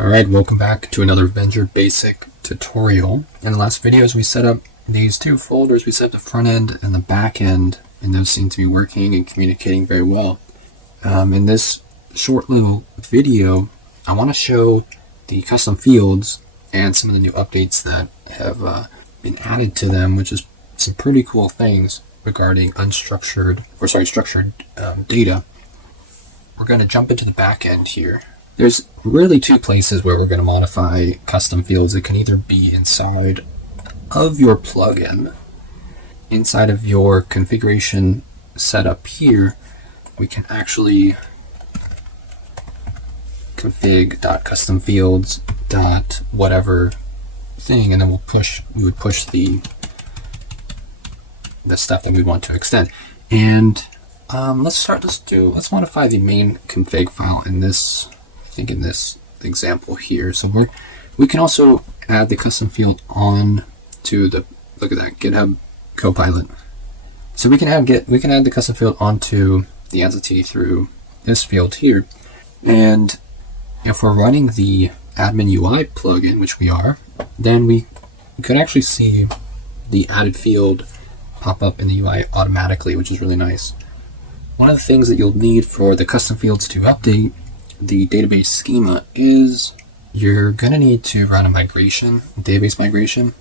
Alright, welcome back to another Vendure basic tutorial. In the last videos we set up these two folders. We set up the front end and the back end, and those seem to be working and communicating very well. In this short little video, I want to show the custom fields and some of the new updates that have been added to them, which is some pretty cool things regarding structured data. We're going to jump into the back end here. There's really two places where we're going to modify custom fields. It can either be inside of your plugin, inside of your configuration setup here. We can actually config.customfields.whatever thing, and then we would push the stuff that we want to extend. And let's modify the main config file in this. I think in this example here. So we can also add the custom field on to the, look at that, GitHub Copilot. So we can add the custom field onto the entity through this field here. And if we're running the admin UI plugin, which we are, then we could actually see the added field pop up in the UI automatically, which is really nice. One of the things that you'll need for the custom fields to update the database schema is you're going to need to run a database migration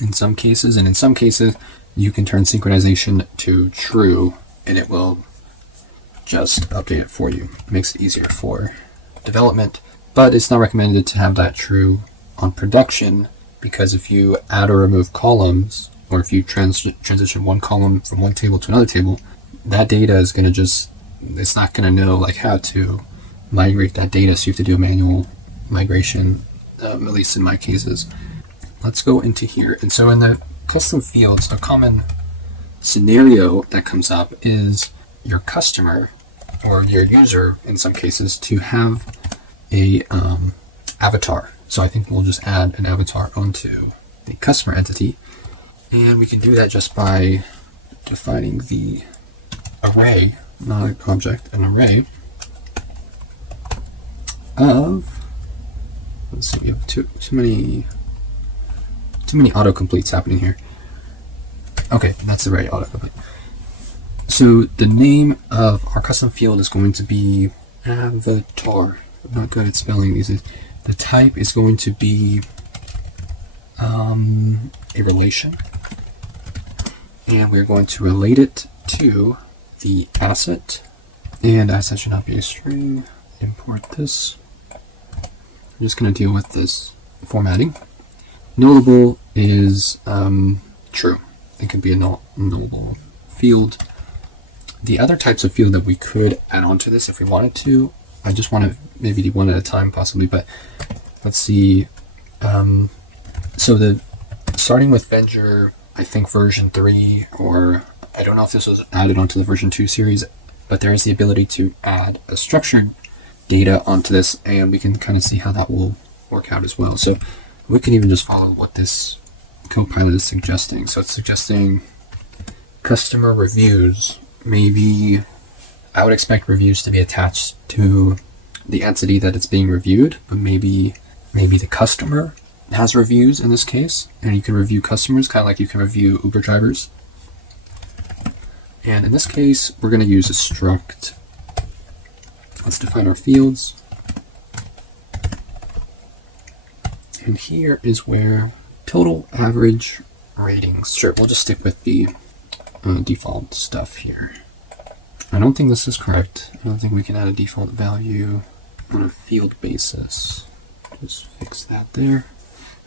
in some cases, and in some cases you can turn synchronization to true and it will just update it for you. It makes it easier for development, but it's not recommended to have that true on production, because if you add or remove columns, or if you transition one column from one table to another table, that data is going to it's not going to know how to migrate that data, so you have to do a manual migration, at least in my cases. Let's go into here. And so in the custom fields, a common scenario that comes up is your customer or your user, in some cases, to have a avatar. So I think we'll just add an avatar onto the customer entity, and we can do that just by defining the array, not an object, an array of, let's see, we have too many autocompletes happening here. Okay, that's the right autocomplete. So the name of our custom field is going to be avatar. I'm not good at spelling these. The type is going to be a relation, and we're going to relate it to the asset, and asset should not be a string. Import this. I'm just going to deal with this formatting. Nullable is true. It could be a nullable field. The other types of field that we could add on to this if we wanted to, I just want to maybe do one at a time possibly, but let's see. So starting with Vendure, I think version 3, or I don't know if this was added onto the version 2 series, but there is the ability to add a structured data onto this, and we can kind of see how that will work out as well. So we can even just follow what this Copilot is suggesting. So it's suggesting customer reviews. Maybe I would expect reviews to be attached to the entity that it's being reviewed, but maybe the customer has reviews in this case, and you can review customers kind of like you can review Uber drivers. And in this case, we're going to use a struct. Let's define our fields. And here is where total average ratings. Sure, we'll just stick with the default stuff here. I don't think this is correct. I don't think we can add a default value on a field basis. Just fix that there.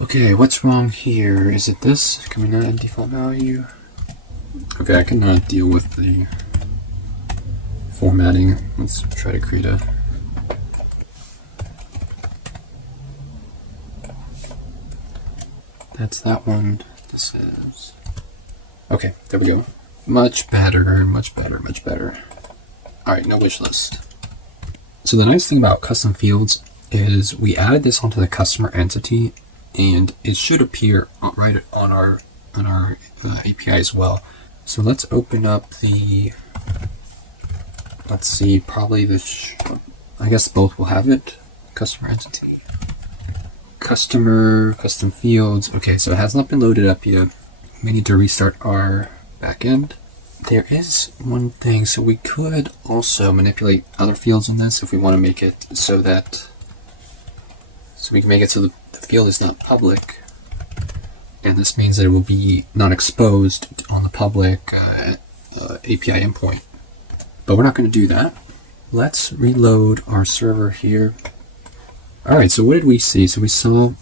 Okay, what's wrong here? Is it this? Can we not add default value? Okay, I cannot deal with the formatting. Let's try to create a that's that one. This is okay, there we go. Much better. Alright, no wish list. So the nice thing about custom fields is we added this onto the customer entity, and it should appear right on our API as well. So let's open up the, let's see, probably I guess both will have it, customer entity. customer, custom fields. Okay, so it has not been loaded up yet. We need to restart our backend. There is one thing, so we could also manipulate other fields in this if we want to make it so we can make it so the field is not public, and this means that it will be not exposed on the public API endpoint. But we're not going to do that. Let's reload our server here. Alright, so what did we see? So we saw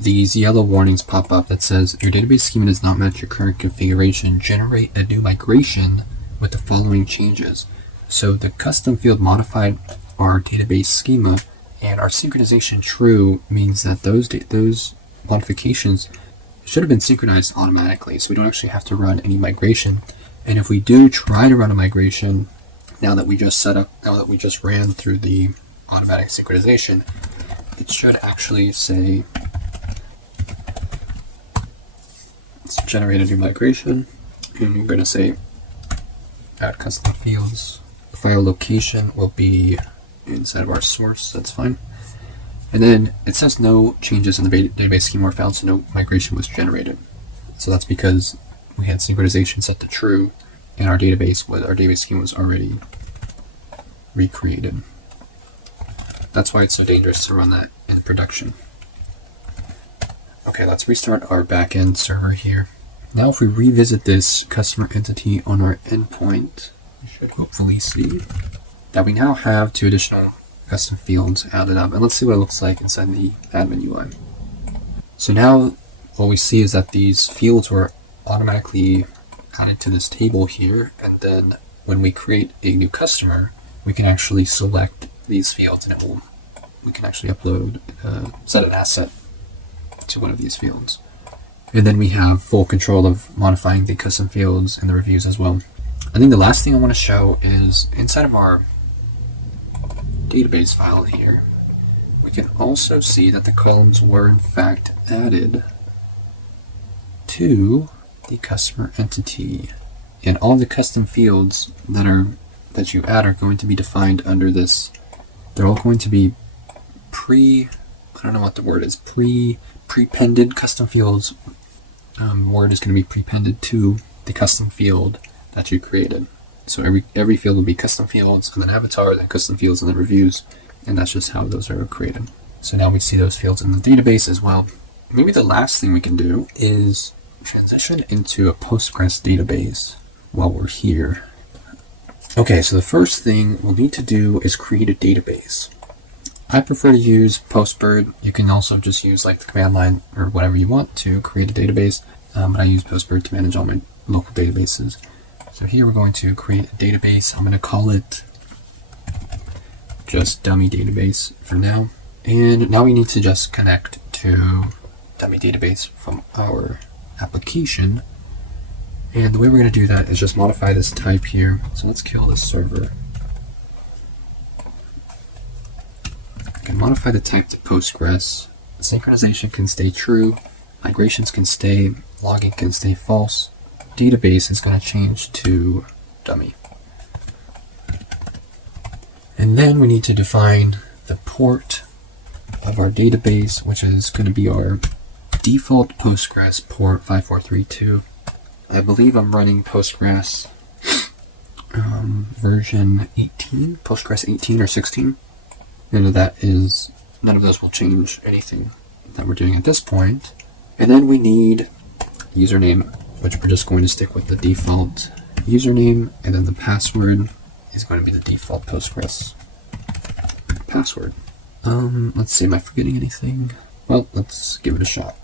these yellow warnings pop up that says your database schema does not match your current configuration. Generate a new migration with the following changes. So the custom field modified our database schema, and our synchronization true means that those modifications should have been synchronized automatically, so we don't actually have to run any migration. And if we do try to run a migration, now that we just ran through the automatic synchronization, it should actually say let's generate a new migration, and you're going to say add custom fields. The file location will be inside of our source, that's fine. And then it says no changes in the database schema were found, so no migration was generated. So that's because we had synchronization set to true, and our database schema was already recreated. That's why it's so dangerous to run that in production. Okay, let's restart our backend server here. Now if we revisit this customer entity on our endpoint, we should hopefully see that we now have 2 additional custom fields added up. And let's see what it looks like inside the admin UI. So now what we see is that these fields were automatically added to this table here, and then when we create a new customer, we can actually select these fields, and we can actually upload, set an asset to one of these fields. And then we have full control of modifying the custom fields and the reviews as well. I think the last thing I want to show is inside of our database file here, we can also see that the columns were in fact added to the customer entity, and all the custom fields that you add are going to be defined under this. They're all going to be I don't know what the word is, prepended custom fields. Word is going to be prepended to the custom field that you created. So every field will be custom fields, and then avatar, then custom fields, and then reviews, and that's just how those are created. So now we see those fields in the database as well. Maybe the last thing we can do is transition into a Postgres database while we're here. Okay, so the first thing we'll need to do is create a database. I prefer to use Postbird. You can also just use like the command line or whatever you want to create a database, but I use Postbird to manage all my local databases. So here we're going to create a database. I'm going to call it just dummy database for now. And now we need to just connect to dummy database from our application. And the way we're going to do that is just modify this type here. So let's kill this server. I can modify the type to Postgres. Synchronization can stay true. Migrations can stay. Logging can stay false. Database is going to change to dummy. And then we need to define the port of our database, which is going to be our default Postgres port 5432. I believe I'm running Postgres version 18, Postgres 18 or 16. None of those will change anything that we're doing at this point. And then we need username, which we're just going to stick with the default username, and then the password is going to be the default Postgres password. Let's see, am I forgetting anything? Well, let's give it a shot.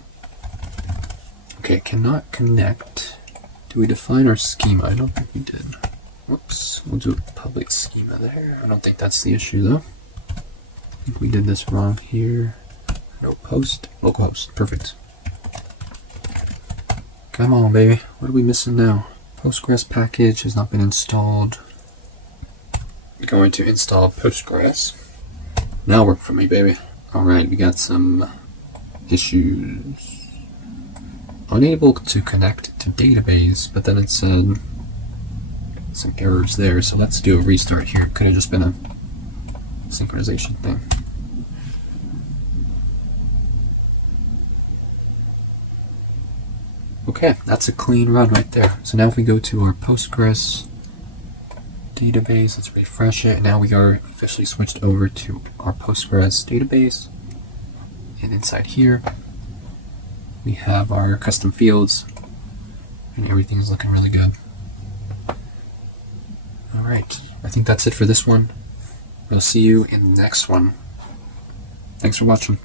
Okay, cannot connect. Do we define our schema? I don't think we did. Whoops, we'll do a public schema there. I don't think that's the issue though. I think we did this wrong here. No post, localhost, perfect. Come on, baby. What are we missing now? Postgres package has not been installed. I'm going to install Postgres. Now work for me, baby. Alright, we got some issues. Unable to connect to database, but then it said some errors there, so let's do a restart here. Could have just been a synchronization thing. Okay, that's a clean run right there. So now if we go to our Postgres database, let's refresh it. Now we are officially switched over to our Postgres database. And inside here, we have our custom fields, and everything's looking really good. All right, I think that's it for this one. I'll see you in the next one. Thanks for watching.